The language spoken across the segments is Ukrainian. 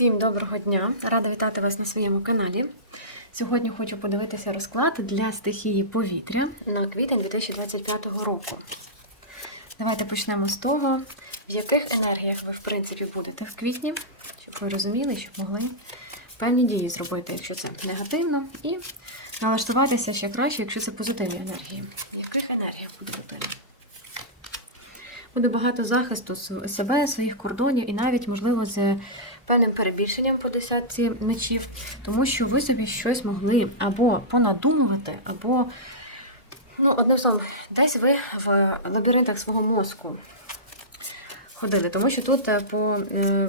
Всім доброго дня! Рада вітати вас на своєму каналі. Сьогодні хочу подивитися розклад для стихії повітря на квітень 2025 року. Давайте почнемо з того, в яких енергіях ви, в принципі, будете в квітні, щоб ви розуміли, щоб могли певні дії зробити, якщо це негативно, і налаштуватися ще краще, якщо це позитивні енергії. В яких енергіях буде дитина? Буде багато захисту себе, своїх кордонів і навіть, можливо, з певним перебільшенням по десятці мечів, тому що ви собі щось могли або понадумувати, або, ну, одним словом, десь ви в лабіринтах свого мозку ходили, тому що тут е, по е,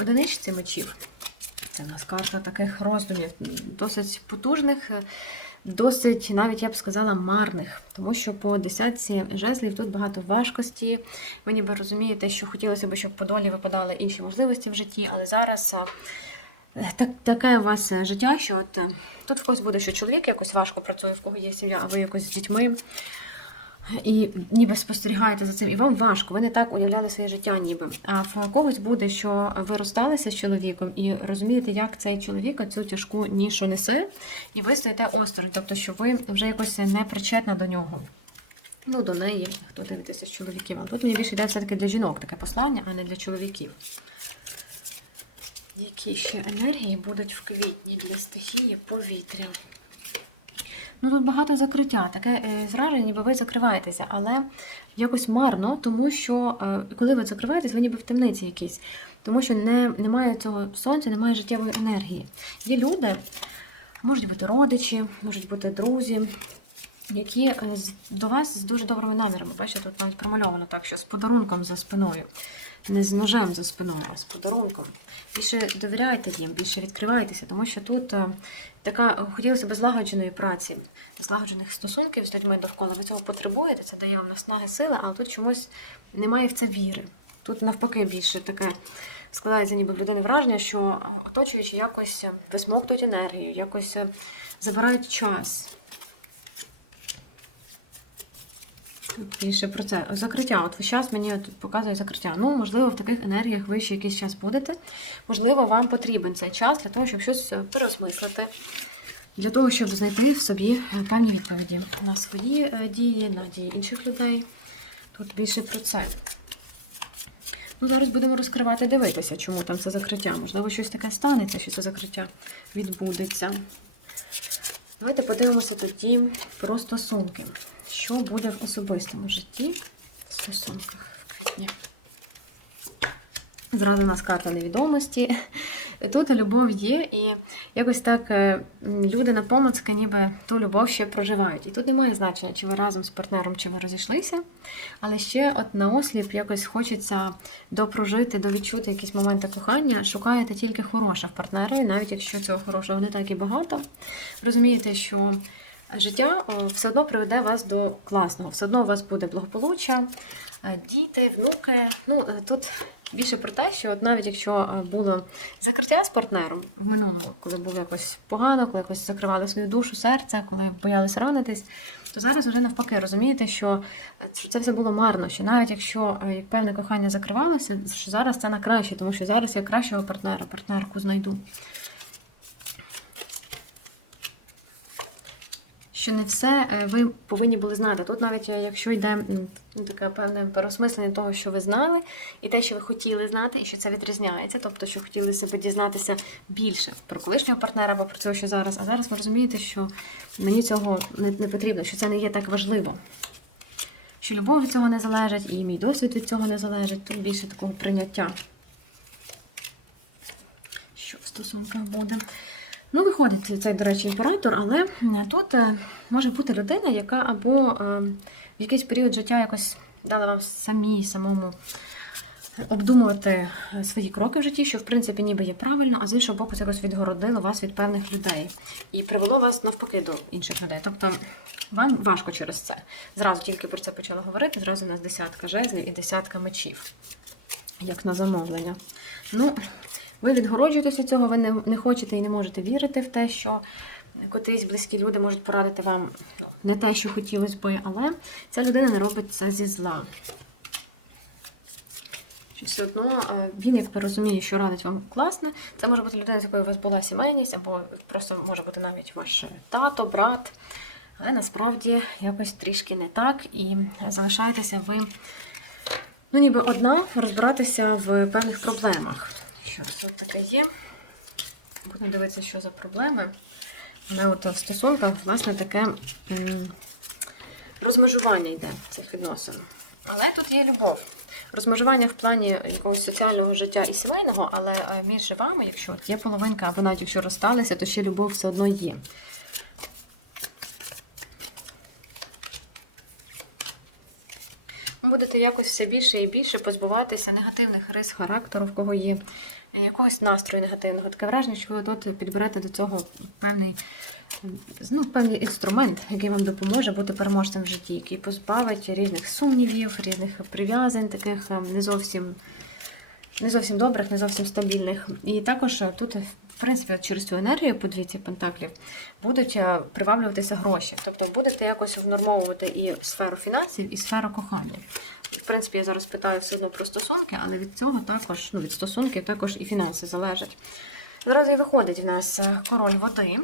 одиничці мечів. Це у нас карта таких роздумів, досить потужних, е, досить, навіть я б сказала, марних. Тому що по десятці жезлів тут багато важкості. Ви ніби розумієте, що хотілося б, щоб по долі випадали інші можливості в житті, але зараз е, так, таке у вас е, життя, що от е, тут в когось буде, що чоловік якось важко працює, в кого є сім'я, а ви якось з дітьми. І ніби спостерігаєте за цим, і вам важко, ви не так уявляли своє життя, ніби. А в когось буде, що ви розсталися з чоловіком і розумієте, як цей чоловік цю тяжку нішу несе, і ви стоїте осторонь, тобто, що ви вже якось не причетна до нього. Ну, до неї, хто дивитеся з чоловіків. А тут мені більше йде все-таки для жінок таке послання, а не для чоловіків. Які ще енергії будуть в квітні для стихії повітря? Ну тут багато закриття, таке е, зраження, ніби ви закриваєтеся, але якось марно, тому що е, коли ви закриваєтесь, ви ніби в темниці якійсь, тому що не, немає цього сонця, немає життєвої енергії. Є люди, можуть бути родичі, можуть бути друзі, які е, до вас з дуже добрими намірами. Бачите, тут навіть промальовано так, що з подарунком за спиною. Не з ножем за спиною, а з подарунком. Більше довіряйте їм, більше відкривайтеся, тому що тут е, така хотілося б злагодженої праці, злагоджених стосунків з людьми довкола. Ви цього потребуєте, це дає вам наснаги сили, але тут чомусь немає в це віри. Тут навпаки більше таке складається ніби в людини враження, що оточуючи якось висмоктують енергію, якось е, забирають час. Тут Більше про це. Закриття. От час мені тут показує закриття. Ну, можливо, в таких енергіях ви ще якийсь час будете. Можливо, вам потрібен цей час для того, щоб щось е, переосмислити, для того, щоб знайти в собі е, певні відповіді на свої е, дії, на дії інших людей. Тут більше про це. Ну, зараз будемо розкривати, дивитися, чому там це закриття. Можливо, щось таке станеться, що це закриття відбудеться. Давайте подивимося тоді про стосунки. Що буде в особистому житті в стосунках в квітні? Зразу нас карта невідомості. Тут любов є, і якось так е, люди на помацки ніби ту любов ще проживають. І тут немає значення, чи ви разом з партнером, чи ви розійшлися. Але ще от на осліп якось хочеться допрожити, довідчути якісь моменти кохання. Шукаєте тільки хороше в партнері, навіть якщо цього хорошого не так і багато. Розумієте, що життя все одно приведе вас до класного, все одно у вас буде благополуччя, е, діти, внуки. Ну, е, тут більше про те, що от навіть якщо е, було закриття з партнером в минулому, коли було якось погано, коли якось закривали свою душу, серце, коли боялися ранитись, то зараз вже навпаки розумієте, що це все було марно, що навіть якщо е, як певне кохання закривалося, що зараз це на краще, тому що зараз я кращого партнера, партнерку знайду. Що не все е, ви повинні були знати. Тут навіть е, якщо йде ну, таке певне переосмислення того, що ви знали, і те, що ви хотіли знати, і що це відрізняється, тобто, що хотіли себе дізнатися більше про колишнього партнера або про цього, що зараз. А зараз ви розумієте, що мені цього не, не потрібно, що це не є так важливо. Що любов від цього не залежить, і мій досвід від цього не залежить. Тут більше такого прийняття. Що в стосунках буде? Ну, виходить цей, до речі, імператор, але е, тут е, може бути людина, яка або е, в якийсь період життя якось дала вам самі самому обдумувати свої кроки в житті, що в принципі ніби є правильно, а з іншого боку, це якось відгородило вас від певних людей і привело вас навпаки до інших людей. Тобто вам важко через це. Зразу тільки про це почала говорити, зразу у нас десятка жезлів і десятка мечів, як на замовлення. Ну, ви відгороджуєтеся від цього, ви не, не хочете і не можете вірити в те, що котрісь близькі люди можуть порадити вам не те, що хотілося би, але ця людина не робить це зі зла. все одно е, він, як розуміє, що радить вам класне. Це може бути людина, з якою у вас була сімейність, або просто може бути навіть ваш тато, брат. Але насправді якось трішки не так, і залишаєтеся ви, ну ніби одна, розбиратися в певних проблемах. Що ж таке є? Будемо дивитися, що за проблеми. Але от в стосунках, власне, таке розмежування йде цих відносин. Але тут є любов. Розмежування в плані якогось соціального життя і сімейного, але е, між вами, якщо от є половинка, або навіть якщо розсталися, то ще любов все одно є. Будете якось все більше і більше позбуватися негативних рис характеру, в кого є якогось настрою негативного. Таке враження, що ви тут підберете до цього певний, ну, певний інструмент, який вам допоможе бути переможцем в житті, який позбавить різних сумнівів, різних прив'язань, таких ем, не зовсім. Не зовсім добрих, не зовсім стабільних. І також е, тут, в принципі, через цю енергію по двійці пентаклів будуть е, приваблюватися гроші. Тобто будете якось внормовувати і сферу фінансів, і сферу кохання. В принципі, я зараз питаю все одно про стосунки, але від цього також, ну, від стосунків також і фінанси залежать. Зараз і виходить в нас е, король води,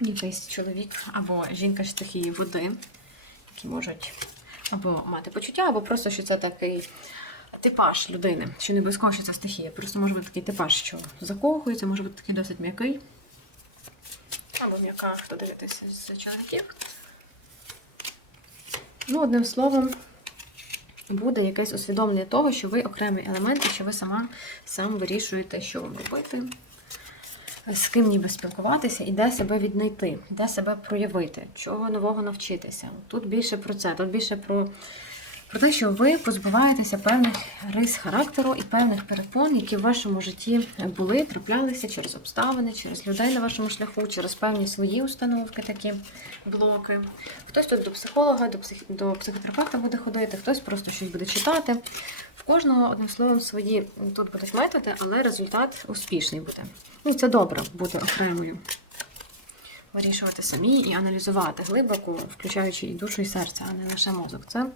якийсь чоловік або жінка з стихії води, які можуть або мати почуття, або просто що це такий типаж людини, що не обов'язково, що це стихія. Просто може бути такий типаж, що закохується, може бути такий досить м'який. Або м'яка, хто дивитися з чоловіків. Ну, одним словом, буде якесь усвідомлення того, що ви окремий елемент, і що ви сама сам вирішуєте, що вам робити, з ким ніби спілкуватися і де себе віднайти, де себе проявити, чого нового навчитися. Тут більше про це, тут більше про, про те, що ви позбуваєтеся певних рис характеру і певних перепон, які в вашому житті були, траплялися через обставини, через людей на вашому шляху, через певні свої установки, такі блоки. Хтось тут до психолога, до, псих... до психотерапевта буде ходити, хтось просто щось буде читати. В кожного, одним словом, свої тут будуть методи, але результат успішний буде. Ну, це добре бути окремою. Вирішувати самі і аналізувати глибоко, включаючи і душу, і серце, а не лише мозок. Це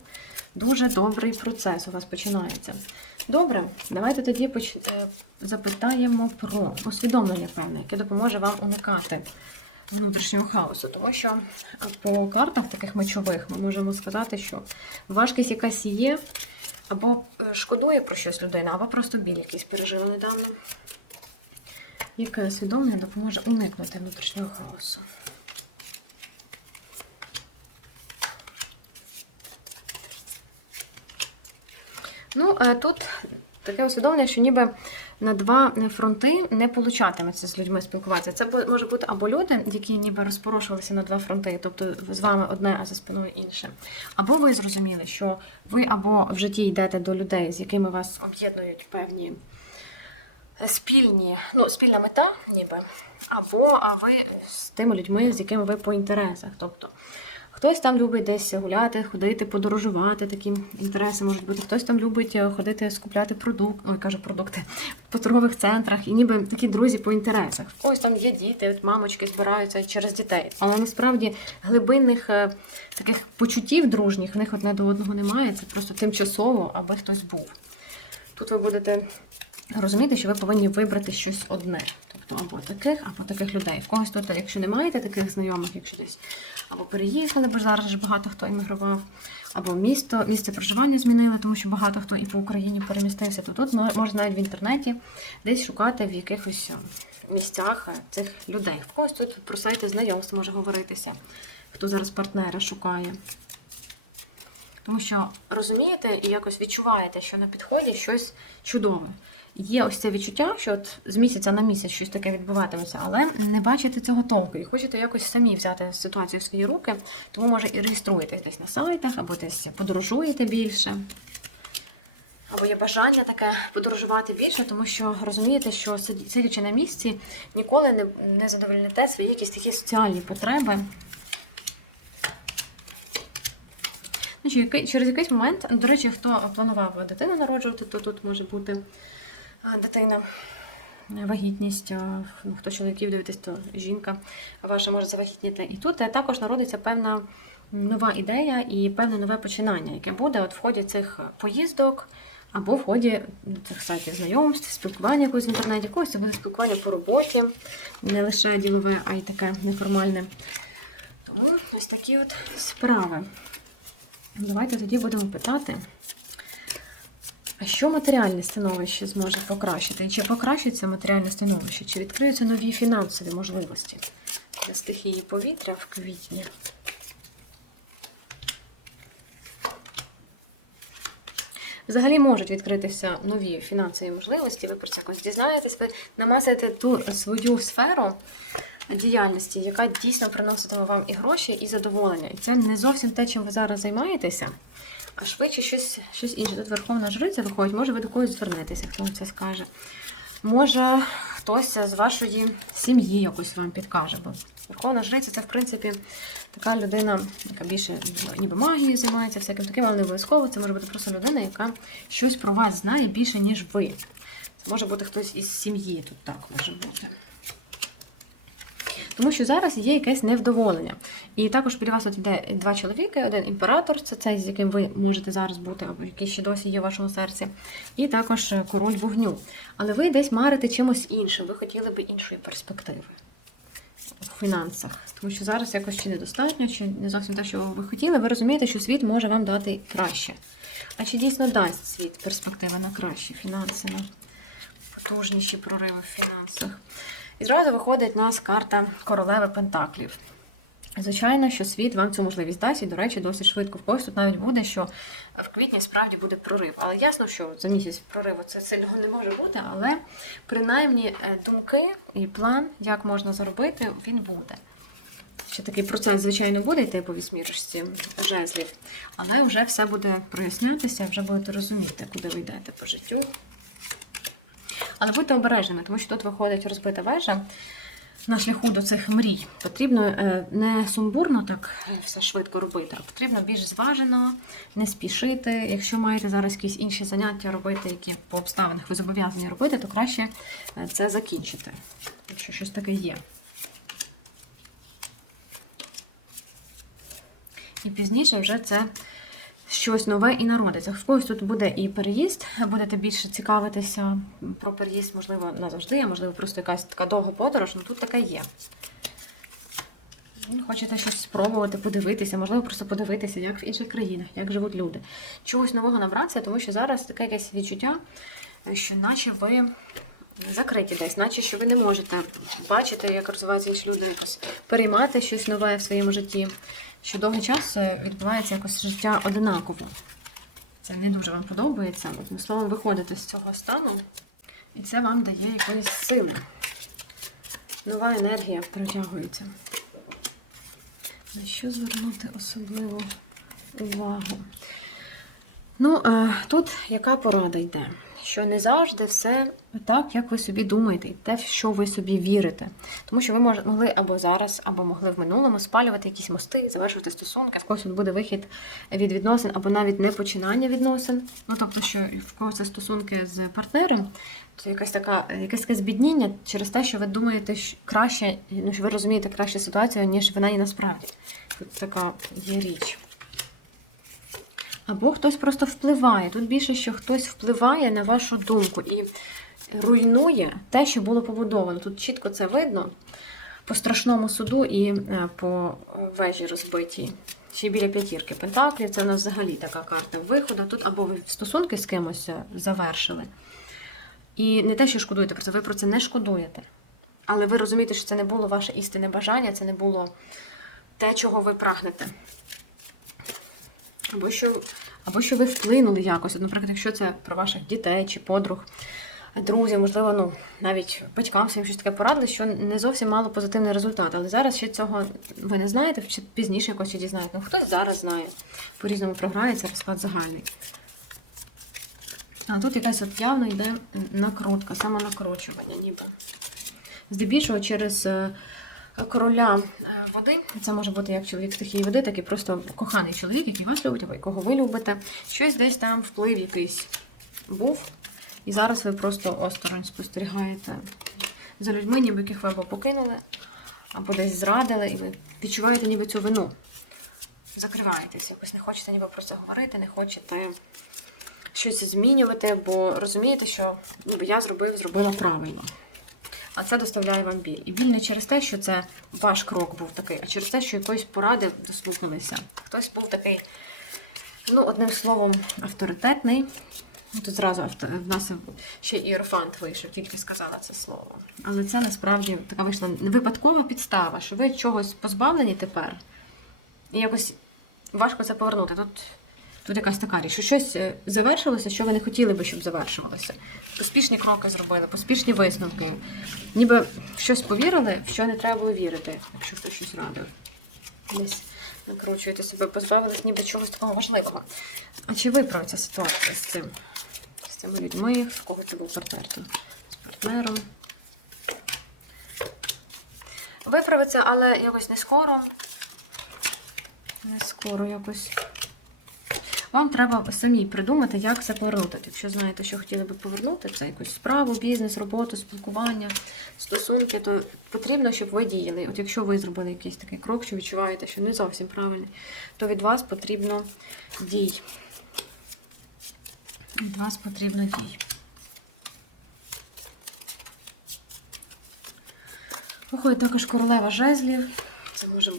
дуже добрий процес у вас починається. Добре, давайте тоді поч... е, запитаємо про усвідомлення певне, яке допоможе вам уникати внутрішнього хаосу. Тому що по картах таких мечових ми можемо сказати, що важкість якась є, або е, шкодує про щось людина, або просто біль якийсь пережила недавно. Яке усвідомлення допоможе уникнути внутрішнього хаосу? Ну, тут таке усвідомлення, що ніби на два фронти не получатиметься з людьми спілкуватися. Це може бути або люди, які ніби розпорошувалися на два фронти, тобто з вами одне, а за спиною інше. Або ви зрозуміли, що ви або в житті йдете до людей, з якими вас об'єднують певні спільні, ну, спільна мета, ніби, або ви з тими людьми, з якими ви по інтересах. Тобто Хтось там любить десь гуляти, ходити, подорожувати, такі інтереси можуть бути. Хтось там любить е, ходити, скупляти продукт, ой, кажу, продукти по торгових центрах, і ніби такі друзі по інтересах. Когось там є діти, от мамочки збираються через дітей. Але насправді глибинних е, таких почуттів дружніх в них одне до одного немає. Це просто тимчасово, аби хтось був. Тут ви будете розуміти, що ви повинні вибрати щось одне. Тобто або таких, або таких людей. В когось тут, якщо не маєте таких знайомих, якщо десь або переїхали, бо зараз ж багато хто іммігрував, або місто, місце проживання змінили, тому що багато хто і по Україні перемістився, то тут мо- можна навіть в інтернеті десь шукати в якихось місцях цих людей. В когось тут про сайти знайомств може говоритися, хто зараз партнера шукає. Тому що розумієте і якось відчуваєте, що на підході щось чудове. Є ось це відчуття, що от з місяця на місяць щось таке відбуватиметься, але не бачите цього толку і хочете якось самі взяти ситуацію в свої руки, тому може і реєструєтесь десь на сайтах, або десь подорожуєте більше. Або є бажання таке подорожувати більше, тому що розумієте, що сидячи на місці, ніколи не, не задовольните свої якісь такі соціальні потреби. Ну, через якийсь момент, до речі, хто планував дитину народжувати, то тут може бути дитина. Вагітність, ну, хто чоловіків дивитесь, то жінка ваша може завагітніти. І тут е, також народиться певна нова ідея і певне нове починання, яке буде от в ході цих поїздок, або в ході цих сайтів знайомств, спілкування якогось в інтернеті, якогось це буде спілкування по роботі, не лише ділове, а й таке неформальне. Тому ось такі от справи. Давайте тоді будемо питати. А що матеріальне становище зможе покращити? Чи покращиться матеріальне становище? Чи відкриються нові фінансові можливості для стихії повітря в квітні? Взагалі можуть відкритися нові фінансові можливості, ви про це якось дізнаєтесь, ви намасите ту свою сферу діяльності, яка дійсно приноситиме вам і гроші, і задоволення. І це не зовсім те, чим ви зараз займаєтеся, а швидше щось, щось інше. Тут Верховна Жриця виходить, може ви до когось звернетеся, хто вам це скаже. Може, хтось з вашої сім'ї якось вам підкаже. Бо Верховна Жриця це, в принципі, така людина, яка більше ніби магією займається, всяким таким, але не обов'язково. Це може бути просто людина, яка щось про вас знає більше, ніж ви. Це може бути хтось із сім'ї, тут так може бути. Тому що зараз є якесь невдоволення. І також біля вас от йде два чоловіки: один імператор, це цей, з яким ви можете зараз бути, або який ще досі є в вашому серці, і також король вогню. Але ви десь марите чимось іншим, ви хотіли би іншої перспективи в фінансах. Тому що зараз якось чи недостатньо, чи не зовсім те, що ви хотіли, ви розумієте, що світ може вам дати краще. А чи дійсно дасть світ перспективи на кращі фінанси, на потужніші прориви в фінансах? І зразу виходить у нас карта королеви Пентаклів. Звичайно, що світ вам цю можливість дасть, і, до речі, досить швидко в когось тут навіть буде, що в квітні справді буде прорив. Але ясно, що за місяць прориву це сильного не може бути, але принаймні е, думки і план, як можна заробити, він буде. Ще такий процес, звичайно, буде йти по вісьмірочці жезлів, але вже все буде прояснятися, вже будете розуміти, куди ви йдете по життю. Але будьте обережними, тому що тут виходить розбита вежа на шляху до цих мрій. Потрібно е, не сумбурно так все швидко робити, а потрібно більш зважено, не спішити. Якщо маєте зараз якісь інші заняття робити, які по обставинах ви зобов'язані робити, то краще е, це закінчити, якщо щось таке є. І пізніше вже це щось нове і народиться. В когось тут буде і переїзд, будете більше цікавитися про переїзд, можливо, назавжди, а можливо, просто якась така довга подорож, ну тут така є. Хочете щось спробувати, подивитися, можливо, просто подивитися, як в інших країнах, як живуть люди. Чогось нового набратися, тому що зараз таке якесь відчуття, що наче ви закриті десь, наче що ви не можете бачити, як розвиваються інші люди, якось переймати щось нове в своєму житті що довгий час е, відбувається якось життя одинаково. Це не дуже вам подобається. Одним словом, виходите з цього стану, і це вам дає якоїсь сили. Нова енергія притягується. На що звернути особливу увагу? Ну, а тут яка порада йде? Що не завжди все так, як ви собі думаєте, і те, в що ви собі вірите. Тому що ви могли або зараз, або могли в минулому спалювати якісь мости, завершувати стосунки, в когось буде вихід від відносин, або навіть не починання відносин. Ну тобто, що в когось це стосунки з партнером, то якась така, якесь таке збідніння через те, що ви думаєте що краще, ну що ви розумієте краще ситуацію, ніж вона є насправді. Тут така є річ. Або хтось просто впливає. Тут більше, що хтось впливає на вашу думку і руйнує те, що було побудовано. Тут чітко це видно по страшному суду і е, по вежі розбитій. Ще біля п'ятірки Пентаклів, це у нас взагалі така карта виходу. Тут або ви стосунки з кимось е, завершили. І не те, що шкодуєте про це, ви про це не шкодуєте. Але ви розумієте, що це не було ваше істинне бажання, це не було те, чого ви прагнете. Або що або що ви вплинули якось. Наприклад, якщо це про ваших дітей чи подруг, друзів, можливо, ну, навіть батькам своїм щось таке порадили, що не зовсім мало позитивний результат. Але зараз ще цього ви не знаєте, чи пізніше якось ще дізнаєте. Ну, хтось зараз знає. По-різному програється розклад загальний. А тут якась от явно йде накрутка, саме накручування, ніби. Здебільшого через короля е, води. Це може бути як чоловік стихії води, так і просто коханий чоловік, який вас любить, або якого ви любите. Щось десь там вплив якийсь був. І зараз ви просто осторонь спостерігаєте за людьми, ніби яких ви або покинули, або десь зрадили, і ви відчуваєте ніби цю вину. Закриваєтесь, якось не хочете ніби про це говорити, не хочете щось змінювати, бо розумієте, що ніби я зробив, зробила правильно. А це доставляє вам біль. І біль не через те, що це ваш крок був такий, а через те, що якоїсь поради дослухалися. Хтось був такий, ну, одним словом, авторитетний. Ну, Тут зразу в нас ще іерофант вийшов, тільки сказала це слово. Але це насправді така вийшла випадкова підстава, що ви чогось позбавлені тепер. І якось важко це повернути. Тут, тут якась така річ, що щось е, завершилося, що ви не хотіли би, щоб завершувалося. Поспішні кроки зробили, поспішні висновки. Ніби в щось повірили, в що не треба було вірити, якщо хтось щось радив. Десь накручуєте себе, позбавились ніби чогось такого важливого. А чи виправиться ситуація з цим? З цими людьми, в кого це був партнер? З партнером. Виправиться, але якось не скоро. Не скоро якось. Вам треба самі придумати, як це повернути. Якщо знаєте, що хотіли би повернути, це якусь справу, бізнес, роботу, спілкування, стосунки, то потрібно, щоб ви діяли. От якщо ви зробили якийсь такий крок, що відчуваєте, що не зовсім правильний, то від вас потрібно дій. Від вас потрібно дій. Виходить також королева жезлів.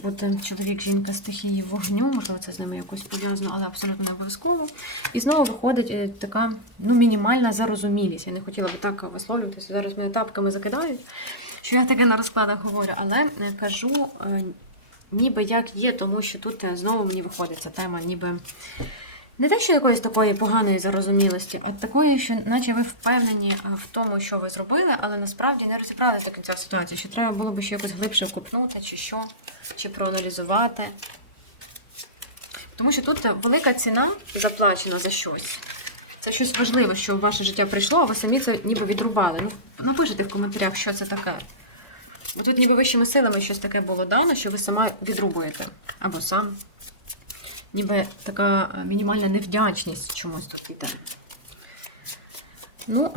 Бути чоловік, жінка стихії вогню, можливо, це з ними якось пов'язано, але абсолютно не обов'язково. І знову виходить е, така ну, мінімальна зарозумілість. Я не хотіла би так висловлюватися. Зараз мене тапками закидають, що я таке на розкладах говорю, але е, кажу е, ніби як є, тому що тут знову мені виходить ця тема, ніби. Не те, що якоїсь такої поганої зарозумілості, а такої, що наче ви впевнені в тому, що ви зробили, але насправді не розібралися до кінця ситуації, що треба було б ще якось глибше вкупнути, чи що, чи проаналізувати. Тому що тут велика ціна заплачена за щось. Це щось важливе, що в ваше життя прийшло, а ви самі це ніби відрубали. Ну, напишіть в коментарях, що це таке. Бо тут ніби вищими силами щось таке було дано, що ви сама відрубуєте. Або сам. Ніби така е, мінімальна невдячність чомусь тут іде. Ну,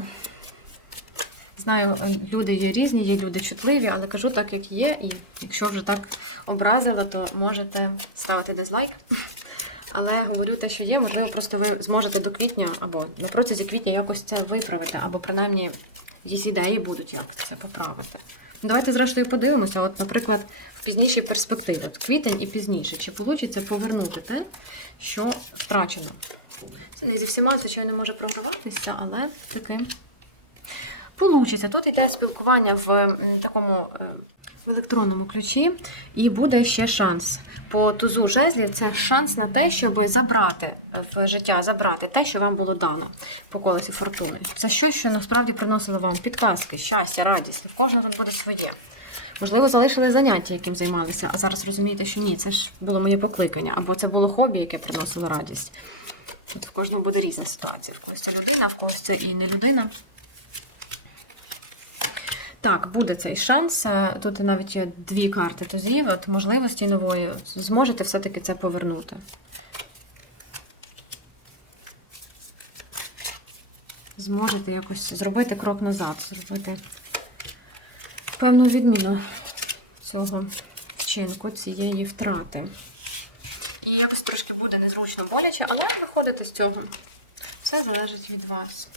знаю, е, люди є різні, є люди чутливі, але кажу так, як є. І якщо вже так образила, то можете ставити дизлайк. Але говорю те, що є, можливо, просто ви зможете до квітня або на протязі квітня якось це виправити, або принаймні якісь ідеї будуть, як це поправити. Ну, Давайте, зрештою, подивимося. От, наприклад, в пізнішій перспективі, от квітень і пізніше, чи вийде повернути те, що втрачено. Це не зі всіма, звичайно, може програватися, але таки Получиться. Тут йде спілкування в такому е, в електронному ключі, і буде ще шанс. По тузу жезлів це шанс на те, щоб забрати в життя, забрати те, що вам було дано по колесі фортуни. Це щось, що насправді приносило вам підказки, щастя, радість. В кожного тут буде своє. Можливо, залишили заняття, яким займалися, а зараз розумієте, що ні, це ж було моє покликання, або це було хобі, яке приносило радість. Тут в кожного буде різна ситуація. В когось це людина, в когось це і не людина. Так, буде цей шанс. Тут навіть є дві карти тузів, от можливості нової. Зможете все-таки це повернути. Зможете якось зробити крок назад, зробити певну відміну цього вчинку, цієї втрати. І якось трошки буде незручно боляче, але виходите з цього. Все залежить від вас.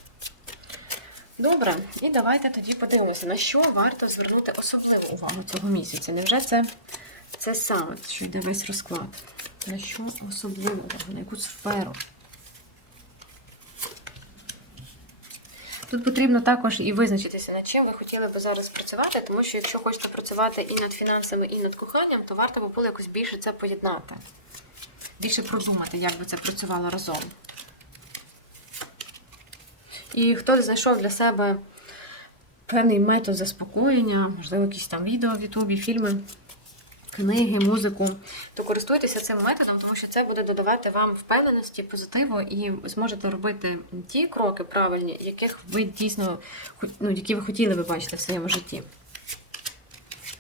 Добре, і давайте тоді подивимося, на що варто звернути особливу увагу цього місяця. Невже це, це саме, що йде весь розклад? На що особливу увагу, на яку сферу? Тут потрібно також і визначитися, над чим ви хотіли би зараз працювати, тому що якщо хочете працювати і над фінансами, і над коханням, то варто би було якось більше це поєднати. Більше продумати, як би це працювало разом. І хтось знайшов для себе певний метод заспокоєння, можливо, якісь там відео в Ютубі, фільми, книги, музику, то користуйтеся цим методом, тому що це буде додавати вам впевненості, позитиву, і зможете робити ті кроки правильні, яких ви дійсно ну, які ви хотіли би бачити в своєму житті.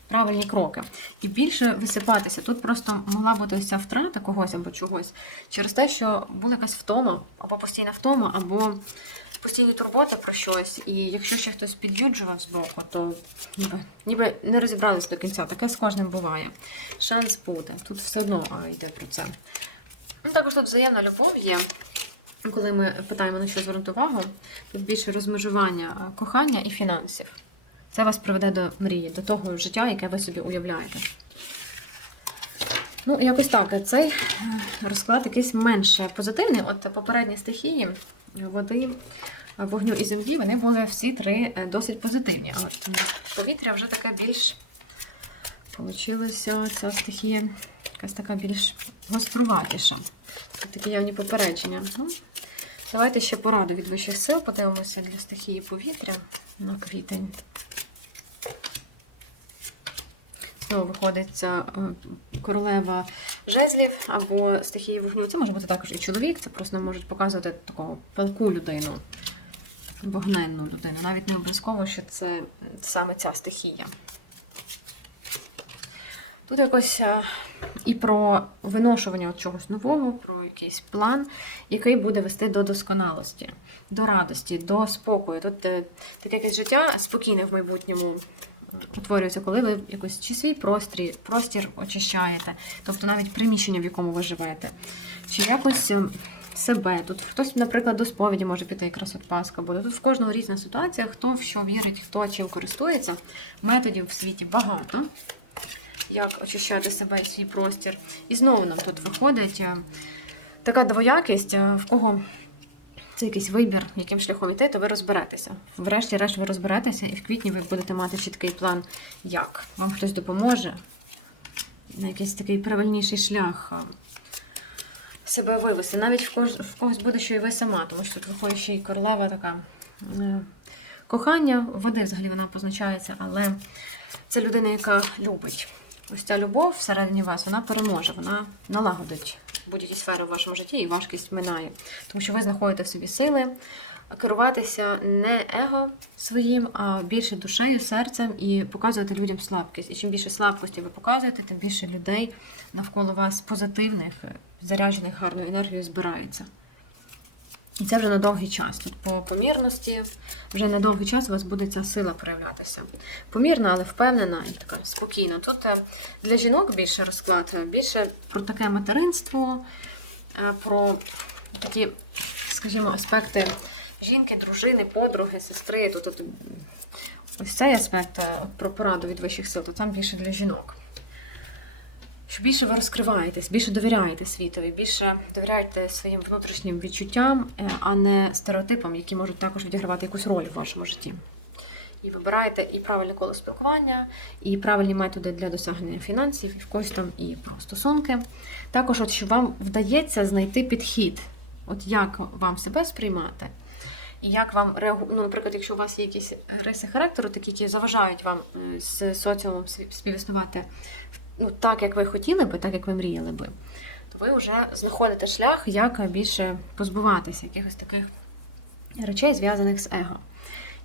Правильні кроки. І більше висипатися. Тут просто могла бути ця втрата когось або чогось через те, що була якась втома, або постійна втома, або постійні турботи про щось. І якщо ще хтось під'юджував збоку, то ніби, ніби не розібрались до кінця. Таке з кожним буває. Шанс буде. Тут все одно йде про це. Ну, також тут взаємна любов є. коли ми питаємо на що звернути увагу, тут більше розмежування кохання і фінансів. Це вас приведе до мрії, до того життя, яке ви собі уявляєте. Ну, якось так. Цей е, розклад якийсь менше позитивний. От попередні стихії води, вогню і землі, вони були всі три е, досить позитивні. А от повітря вже таке більш Получилася ця стихія якась така більш гоструватіша. Тут такі явні попередження. Ну, давайте ще пораду від вищих сил подивимося для стихії повітря на квітень. Знову виходить е, королева жезлів або стихії вогню. Це може бути також і чоловік, це просто можуть показувати такого палку людину, вогненну людину. Навіть не обов'язково, що це саме ця стихія. Тут якось е, і про виношування чогось нового, про якийсь план, який буде вести до досконалості, до радості, до спокою. Тут е, таке якесь життя спокійне в майбутньому утворюється, коли ви якось чи свій простір, простір очищаєте, тобто навіть приміщення, в якому ви живете, чи якось е, себе. Тут хтось, наприклад, до сповіді може піти якраз от Пасха буде. Тут в кожного різна ситуація, хто в що вірить, хто чим користується. Методів в світі багато як очищати себе і свій простір. І знову нам тут виходить е, така двоякість, е, в кого це якийсь вибір, яким шляхом йти, то ви розберетеся. Врешті-решт ви розберетеся, і в квітні ви будете мати чіткий план, як вам хтось допоможе на якийсь такий правильніший шлях. Себе вивести. Навіть в, кож... в когось буде, що і ви сама, тому що тут виходить ще й королева така. е, Кохання води взагалі вона позначається, але це людина, яка любить. Ось ця любов всередині вас, вона переможе, вона налагодить будь-які сфери в вашому житті і важкість минає. Тому що ви знаходите в собі сили керуватися не его своїм, а більше душею, серцем і показувати людям слабкість. І чим більше слабкості ви показуєте, тим більше людей навколо вас позитивних, заряджених гарною енергією збирається. І це вже на довгий час. Тут по помірності вже на довгий час у вас буде ця сила проявлятися. Помірна, але впевнена і така спокійна. Тут е, для жінок більше розклад, е, більше про таке материнство, е, про такі, скажімо, аспекти жінки, дружини, подруги, сестри. Тут, тут ось цей аспект про пораду від вищих сил, то там більше для жінок. Що більше ви розкриваєтесь, більше довіряєте світові, більше довіряєте своїм внутрішнім відчуттям, е, а не стереотипам, які можуть також відігравати якусь роль в вашому житті. І вибираєте і правильне коло спілкування, і правильні методи для досягнення фінансів, і в когось там і про стосунки. Також, от що вам вдається знайти підхід, от як вам себе сприймати, і як вам. Ну, наприклад, якщо у вас є якісь риси характеру, такі, які заважають вам е, з соціумом співіснувати ну, так, як ви хотіли би, так як ви мріяли би, то ви вже знаходите шлях, як більше позбуватися якихось таких речей, зв'язаних з его.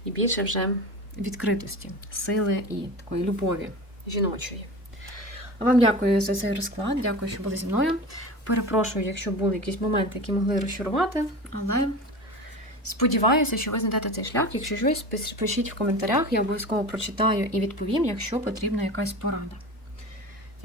І більше вже відкритості, сили і такої любові жіночої. Вам дякую за цей розклад, дякую, що були зі мною. Перепрошую, якщо були якісь моменти, які могли розчарувати, але сподіваюся, що ви знайдете цей шлях. Якщо щось, пишіть в коментарях, я обов'язково прочитаю і відповім, якщо потрібна якась порада.